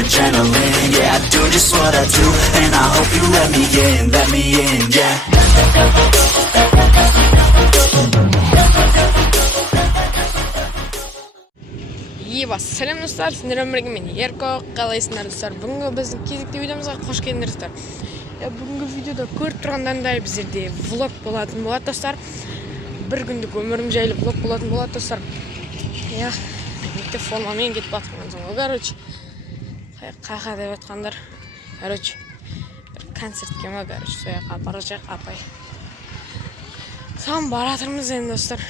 adrenaline. Yeah, I do just what I do, and I hope you let me in, yeah. Сәлем достар, сіздермен бірге мен Ерко, қалайсыңдар достар? Бүгінгі біздің кезекті видеомызға қош келдіңдер достар. Бүгінгі видеода көріп тұрғандағындай біздерде влог болатын болады достар. Бір күндік өмірім жайлы влог болатын болады достар. Мектеп формамен кетіп жатқан соң, короче, қақа деп жатқандар. Короче, концертке ма, короче, сояққа барacak апай. Сам баратырмыз енді достар.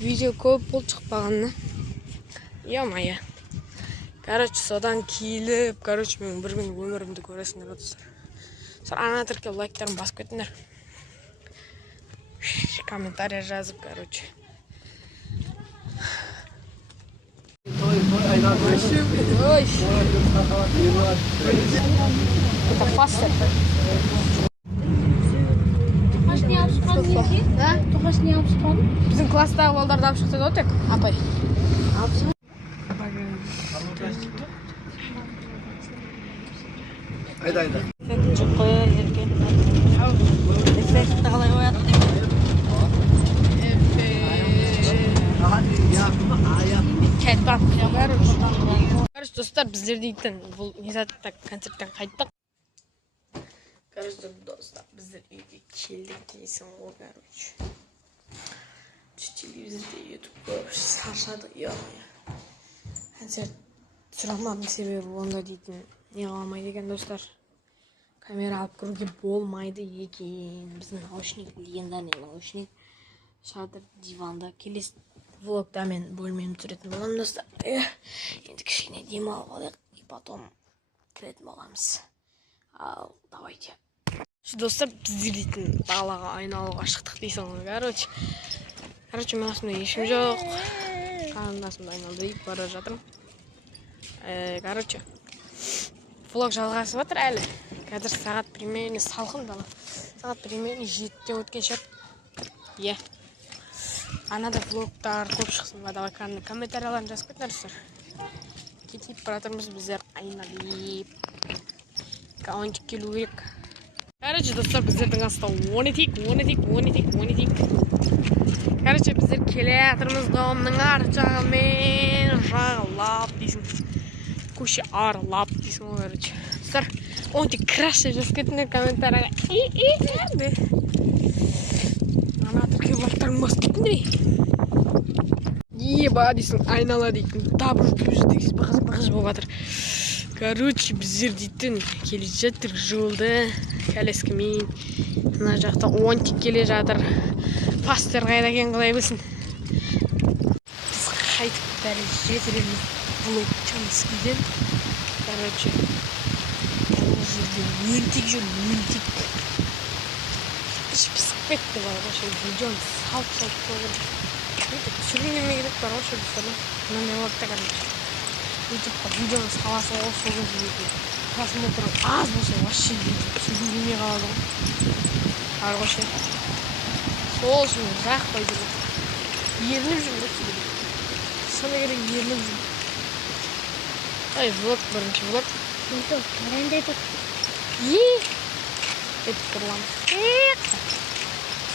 Видео көп болды шықпағанына. Ё-моё. Короче, содан киіліп, короче, мен бір күн өмірімді көресіңдер достар. Ана тіркеп лайктарын басып кетіңдер. Комментарий жазып, короче. Ой. Это фастер. Тоқаш не алып шыққан неге? Тоқаш не алып шыққан? Біздің класстағы балдарды алып шықты ғой тек, апай. Алып шыққан. Айда. Эффект қоя ерген. Эффектті қалай қояды деп. Короче, достар, біздер дейтін бұл незатта концерттен қайттық. Короче, достар, біздер үйге келдік дейсің ғой, короче. Телевизорда ютуб көріп шаршадық, ё-моё. Концерт сұрамадың себебі онда дейтін не қалмайды екен достар. Камера алып кіруге болмайды екен. Біздің наушник, легендарный наушник. Шатыр диванда. Келесі влогта мен бөлмемді түсіретін боламын достар. Енді кішкене демалып алайық, и потом кіретін боламыз. Ал, давайте. Достар, біздер дейтін далаға айналуға шықтық дейсің ғой, короче, мен осында ешкім жоқ. Қарындасымды айналдырып бара жатырмын. Короче, влог жалғасып жатыр әлі. Қазір сағат примерно салқын дала. Сағат примерно 7-тен өткен шығар. Анада влогтар көп шықсын ба, давай комментарияларын жазып кетіңдер достар. Кетіп баратырмыз біздер айналып. Каунтик келу керек. Короче, достар, біздердің астан 10 етейік. Короче, біздер келе жатырмыз домның ар жағымен жағалап дейсің. Көше аралап дейсің ғой, короче. Достар, онтик краще жазып кетіңдер комментарияға. Ана тіркеп лайктарын басып кетіңдер. Еба дейсің, айнала дейтін. Табыр жүздегіз бағыз болып жатыр. Короче, біздер дейтін келе жатыр жолды. Коляскамен. Мына жақта онтик келе жатыр. Пастер қайда екен қалай білсін. Біз қайтып бәрі жетіреміз блог Чамскиден. Короче, бұл жерде мөлтек жүр, мөлтек. Пісіп кетті бар ғой, видеоны салып қойған. Түсіргенеме керек бар ғой, мына не болады да, короче. Ютубқа видеоны саласың ғой, сол кезде просмотр аз болса, вообще түсіргенеме қалады ғой. Бар ғой. Сол үшін жақпай жүріп. Ерініп жүріп. Сонда керек ерініп жүріп. Влог, бірінші влог. Қандай тұр? Етіп тұрламыз. Қиқ.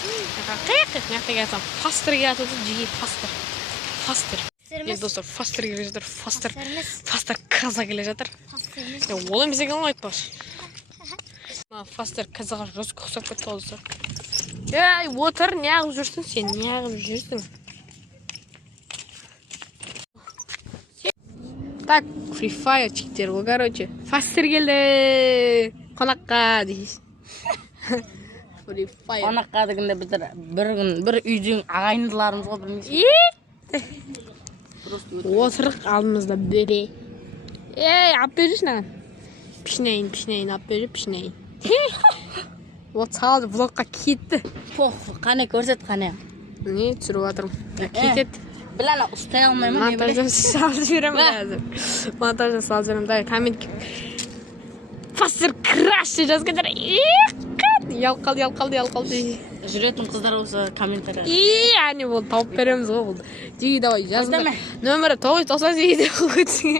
Қиқ. Фастер келе жатыр. Жеге фастер. Достар, фастер келе жатыр. Фастер қаза келе жатыр. Ол емес екен ғой айтпақшы. Фастер қазаға жосқа ұқсап кетті ғой достар. Отыр, не ағып жүрсің сен, не ағып жүрсің? Так, Free Fire чиктер ғой, короче. Фастер келді. Қонаққа дейсіз. Free Fire. Қонаққа дегенде бір үйдің ағайындыларымыз ғой білмейсің. Отырық алдымызда бөре. Ап берішін аған. Пішінейін, ап бері, пішінейін. Вот салды, влогқа кетті. Қане көрсет, қане. Не, түсіріп атырым. Кетет. Біл ана, ұстай алмаймын. Монтажа салып жіберем қазір. Монтажа салып жіберем. Дай, коммент. Фастер краще жазып кетер. Ялқалды. Жүретін қыздар болса комментария. Әне бұл тауып береміз ғой бұл. Жеге давай жазыңдар. Нөмірі 998 деп қойсың.